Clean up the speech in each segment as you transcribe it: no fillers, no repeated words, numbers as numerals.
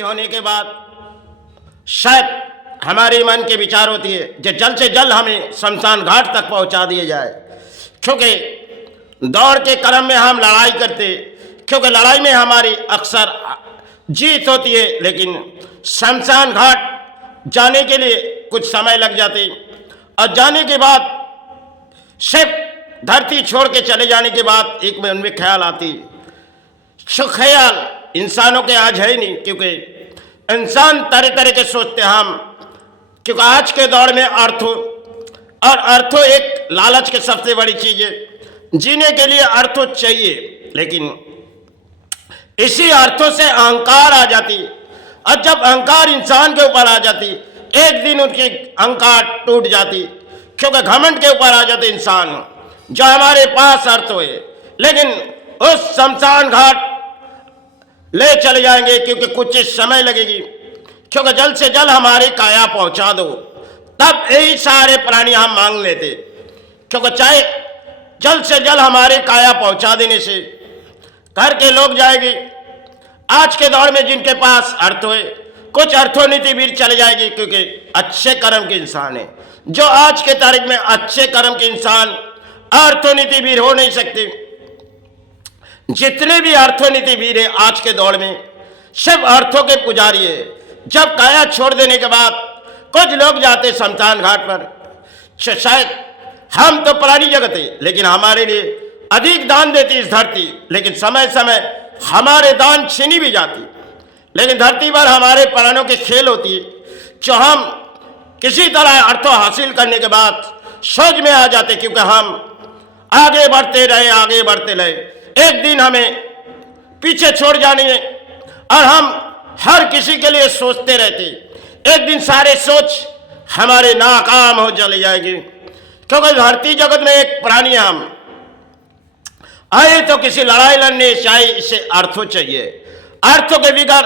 होने के बाद शायद हमारे मन के विचार होती है कि जल्द से जल्द हमें शमशान घाट तक पहुंचा दिया जाए, क्योंकि दौड़ के क्रम में हम लड़ाई करते, क्योंकि लड़ाई में हमारी अक्सर जीत होती है, लेकिन शमशान घाट जाने के लिए कुछ समय लग जाते और जाने के बाद सिर्फ धरती छोड़ के चले जाने के बाद एक मन में ख्याल आती, सो ख्याल इंसानों के आज है ही नहीं, क्योंकि इंसान तरह तरह के सोचते हम, क्योंकि आज के दौर में अर्थो एक लालच की सबसे बड़ी चीज है। जीने के लिए अर्थो चाहिए, लेकिन इसी अर्थों से अहंकार आ जाती, और जब अहंकार इंसान के ऊपर आ जाती एक दिन उनकी अहंकार टूट जाती, क्योंकि घमंड के ऊपर आ जाते इंसान जो हमारे पास अर्थ हुए, लेकिन उस शमशान घाट ले चले जाएंगे क्योंकि कुछ समय लगेगी, क्योंकि जल्द से जल्द हमारी काया पहुंचा दो, तब यही सारे प्राणी हम मांग लेते, क्योंकि चाहे जल्द से जल्द हमारे काया पहुंचा देने से करके लोग जाएंगे। आज के दौर में जिनके पास अर्थ हुए, कुछ अर्थोनीतिवीर चले जाएगी, क्योंकि अच्छे कर्म के इंसान है। जो आज के तारीख में अच्छे कर्म के इंसान अर्थोनीतिवीर हो नहीं सकते। जितने भी अर्थोनीतिवीर है आज के दौर में सब अर्थों के पुजारी है। जब काया छोड़ देने के बाद कुछ लोग जाते शमशान घाट पर, शायद हम तो प्राणी जगत है, लेकिन हमारे लिए अधिक दान देती इस धरती, लेकिन समय समय हमारे दान छीनी भी जाती, लेकिन धरती पर हमारे प्राणों के खेल होती है, जो हम किसी तरह अर्थों हासिल करने के बाद सोच में आ जाते, क्योंकि हम आगे बढ़ते रहे, एक दिन हमें पीछे छोड़ जानी है, और हम हर किसी के लिए सोचते रहते, एक दिन सारे सोच हमारे नाकाम हो चले जाएगी, क्योंकि धरती जगत में एक प्राणी हम आए तो किसी लड़ाई लड़ने, चाहे इसे अर्थों चाहिए। अर्थों के बिगड़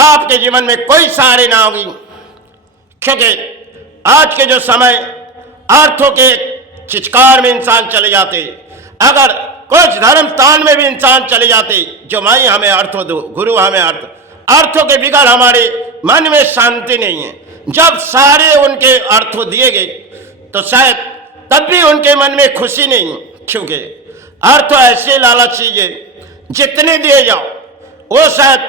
आपके जीवन में कोई सहारे ना होगी, क्योंकि आज के जो समय अर्थों के चिचकार में इंसान चले जाते, अगर कुछ धर्म स्थान में भी इंसान चले जाते, जो माई हमें अर्थ दो, गुरु हमें अर्थों के बिगड़ हमारे मन में शांति नहीं है। जब सारे उनके अर्थ दिए गए तो शायद तब भी उनके मन में खुशी नहीं, क्योंकि अर्थ ऐसी लालच चीज है, जितने दिए जाओ वो शायद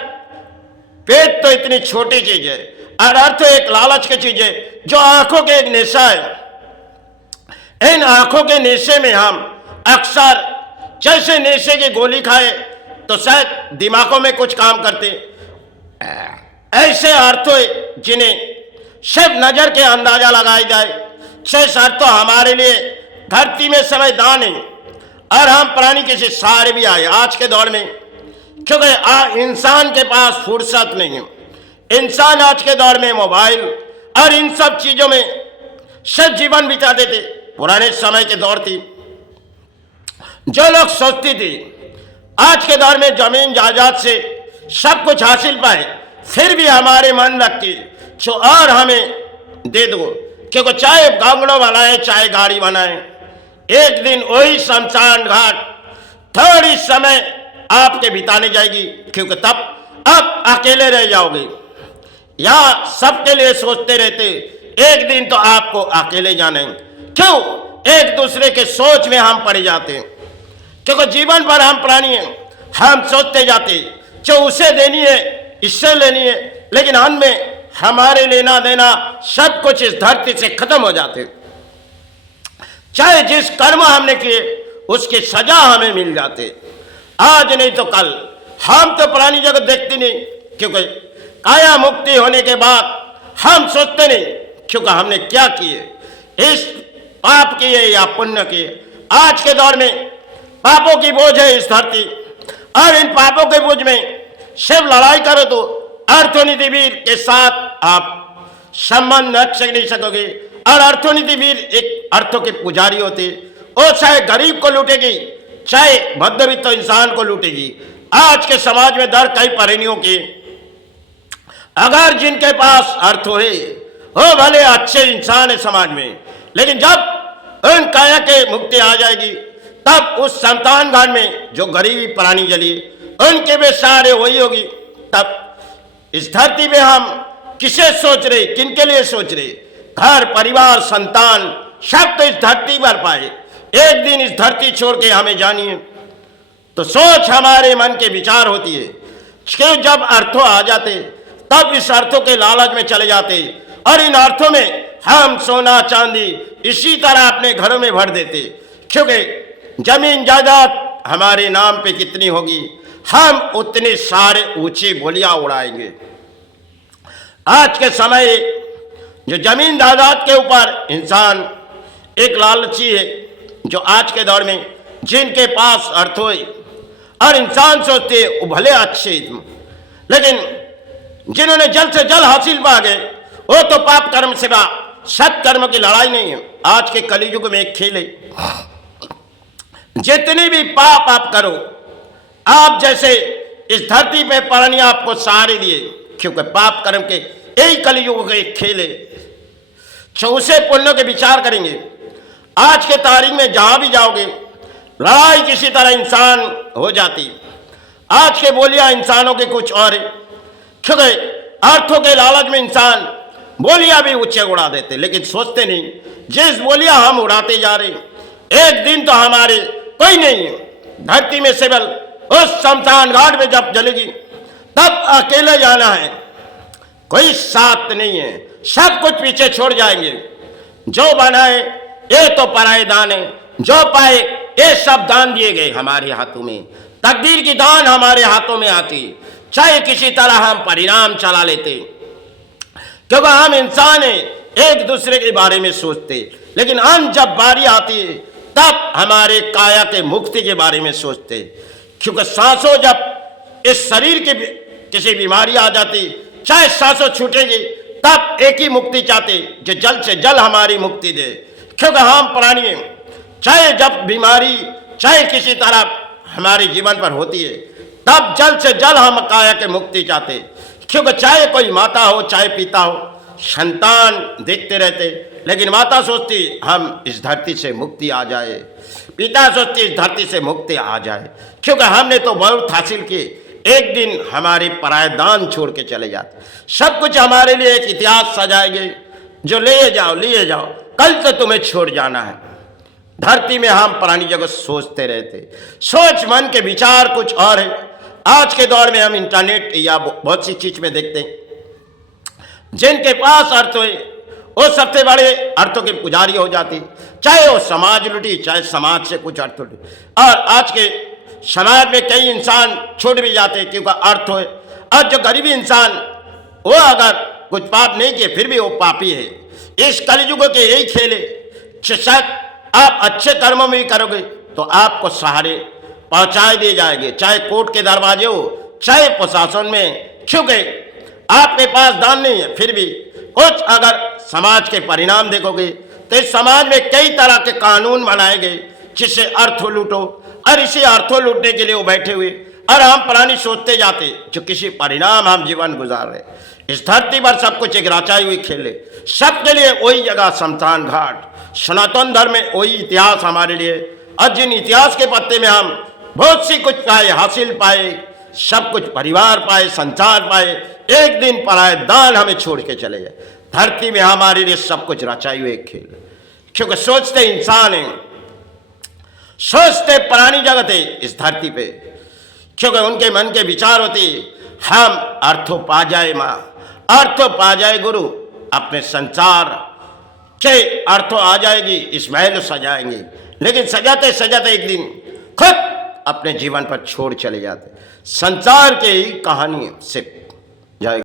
पेट तो इतनी छोटी चीज है, और अर्थ एक लालच की चीज है जो आंखों के एक नेशा है। इन आंखों के नेशे में हम अक्सर जैसे नेशे की गोली खाए तो शायद दिमागों में कुछ काम करते, ऐसे अर्थों जिन्हें सिर्फ नजर के अंदाजा लगाया जाए, शेष अर्थों हमारे लिए धरती में समय दान है, और हम प्राणी किसी सहारे भी आए आज के दौर में, क्योंकि इंसान के पास फुर्सत नहीं है। इंसान आज के दौर में मोबाइल और इन सब चीजों में सब जीवन बिता देते। पुराने समय के दौर थी, जो लोग सोचती थी आज के दौर में जमीन जायदाद से सब कुछ हासिल पाए, फिर भी हमारे मन रखती जो और हमें दे दो, क्योंकि चाहे गांगड़ों बनाए चाहे गाड़ी बनाए, एक दिन वही शमशान घाट थोड़ी समय आपके बिताने जाएगी, क्योंकि तब आप अकेले रह जाओगे, या सबके लिए सोचते रहते, एक दिन तो आपको अकेले जाना है। क्यों? एक दूसरे के सोच में हम पड़ जाते हैं, क्योंकि जीवन भर हम प्राणी हैं, हम सोचते जाते जो उसे देनी है इससे लेनी है, लेकिन हमें हमारे लेना देना सब कुछ इस धरती से खत्म हो जाते। चाहे जिस कर्म हमने किए उसकी सजा हमें मिल जाते, आज नहीं तो कल। हम तो प्राणी जगत देखते नहीं, क्योंकि काया मुक्ति होने के बाद हम सोचते नहीं, क्योंकि हमने क्या किए, इस पाप किए या पुण्य किए। आज के दौर में पापों की बोझ है इस धरती, और इन पापों के बोझ में सिर्फ लड़ाई करो तो अर्थोनीतिवीर के साथ आप संबंध रख नहीं सकोगे। और अर्थोनीतिवीर एक अर्थों के पुजारी होते, वो चाहे गरीब को लूटेगी चाहे मध्यवित्त इंसान को लूटेगी। आज के समाज में दर कई परिणियों के, अगर जिनके पास अर्थ है वो भले अच्छे इंसान है समाज में, लेकिन जब उन काया के मुक्ति आ जाएगी तब उस शमशान घाट में जो गरीबी प्राणी जली उनके भी सहारे वही होगी। तब इस धरती में हम किसे सोच रहे, किनके लिए सोच रहे? घर परिवार संतान सब तो इस धरती पर पाए, एक दिन इस धरती छोड़ के हमें जानी है। तो सोच हमारे मन के विचार होती है कि जब अर्थों आ जाते तब इस अर्थों के लालच में चले जाते और इन अर्थों में हम सोना चांदी इसी तरह अपने घरों में भर देते, क्योंकि जमीन जायदाद हमारे नाम पे कितनी होगी, हम उतने सारे ऊंचे बोलियां उड़ाएंगे। आज के समय जो जमीन जायदाद के ऊपर इंसान एक लालची है, जो आज के दौर में जिनके पास अर्थ हो और इंसान सोचते वो भले अच्छे, लेकिन जिन्होंने जल्द से जल्द हासिल पा गए वो तो पाप कर्म सिवा सत्कर्म की लड़ाई नहीं है। आज के कलियुग में एक खेल है, जितने भी पाप आप करो, आप जैसे इस धरती पे प्राणी आपको सहारे दिए, क्योंकि पाप कर्म के यही कलियुग का एक खेल है। चौसे पुण्यों के विचार करेंगे। आज के तारीख में जहां भी जाओगे लड़ाई किसी तरह इंसान हो जाती। आज के बोलियां इंसानों के कुछ और है, क्योंकि अर्थों के लालच में इंसान बोलियां भी ऊंचे उड़ा देते, लेकिन सोचते नहीं जिस बोलियां हम उड़ाते जा रहे एक दिन तो हमारे कोई नहीं है। धरती में सिवल उस शमशान घाट में जब जलेगी तब अकेले जाना है, कोई साथ नहीं है, सब कुछ पीछे छोड़ जाएंगे। जो बनाए ये तो पराए दान है, जो पाए ये सब दान दिए गए हमारे हाथों में। तकदीर की दान हमारे हाथों में आती, चाहे किसी तरह हम परिणाम चला लेते, क्योंकि हम इंसान हैं, एक दूसरे के बारे में सोचते, लेकिन हम जब बारी आती है तब हमारे काया के मुक्ति के बारे में सोचते। क्योंकि सांसों जब इस शरीर की किसी बीमारी आ जाती, चाहे सांसों छूटेगी तब एक ही मुक्ति चाहते जो जल्द से जल्द हमारी मुक्ति दे, क्योंकि हम प्राणी हैं। चाहे जब बीमारी चाहे किसी तरह हमारे जीवन पर होती है तब जल्द से जल्द हम काया के मुक्ति चाहते, क्योंकि चाहे कोई माता हो चाहे पिता हो, संतान देखते रहते, लेकिन माता सोचती हम इस धरती से मुक्ति आ जाए, पिता सोचती इस धरती से मुक्ति आ जाए, क्योंकि हमने तो बहुत हासिल किए, एक दिन हमारे परायदान छोड़ के चले जाते। सब कुछ हमारे लिए एक इतिहास सजाएंगे जो लिए जाओ कल तो तुम्हें छोड़ जाना है। धरती में हम पुरानी जगह सोचते रहते, सोच मन के विचार कुछ और है। आज के दौर में हम इंटरनेट या बहुत सी चीज में देखते हैं जिनके पास अर्थ है वो सबसे बड़े अर्थों के पुजारी हो जाती, चाहे वो समाज लुटी चाहे समाज से कुछ अर्थ लुटी। और आज के समाज में कई इंसान छूट भी जाते हैं क्योंकि अर्थ हो। और जो गरीबी इंसान वो अगर कुछ पाप नहीं किए फिर भी वो पापी है। इस कलयुग के यही खेल है, शायद आप अच्छे कर्मों में भी करोगे तो आपको सहारे पहुंचाए दिए जाएंगे, चाहे कोर्ट के दरवाजे हो चाहे प्रशासन में, क्योंकि आपके पास दान नहीं है। फिर भी कुछ अगर समाज के परिणाम देखोगे तो इस समाज में कई तरह के कानून बनाए गए जिससे अर्थों लूटो, और इसी अर्थों लूटने के लिए वो बैठे हुए और हम प्राणी सोचते जाते जो किसी परिणाम हम जीवन गुजार रहे। इस धरती पर सब कुछ एक रचाई हुई खेले, सबके लिए वही जगह शमशान घाट। सनातन धर्म में वही इतिहास हमारे लिए, और जिन इतिहास के पत्ते में हम बहुत सी कुछ पाए, हासिल पाए, सब कुछ परिवार पाए, संसार पाए, एक दिन पराए दान हमें छोड़ के चले जाए। धरती में हमारे लिए सब कुछ रचाई हुई खेल, क्योंकि सोचते इंसान हैं, सोचते प्राणी जगत है इस धरती पे, क्योंकि उनके मन के विचार होते हम अर्थों पा जाए माँ, अर्थों पा जाए गुरु, अपने संसार के अर्थों आ जाएगी, इस महल सजाएंगे। लेकिन सजाते सजाते एक दिन खुद अपने जीवन पर छोड़ चले जाते। संसार के ही कहानी से जाएगी।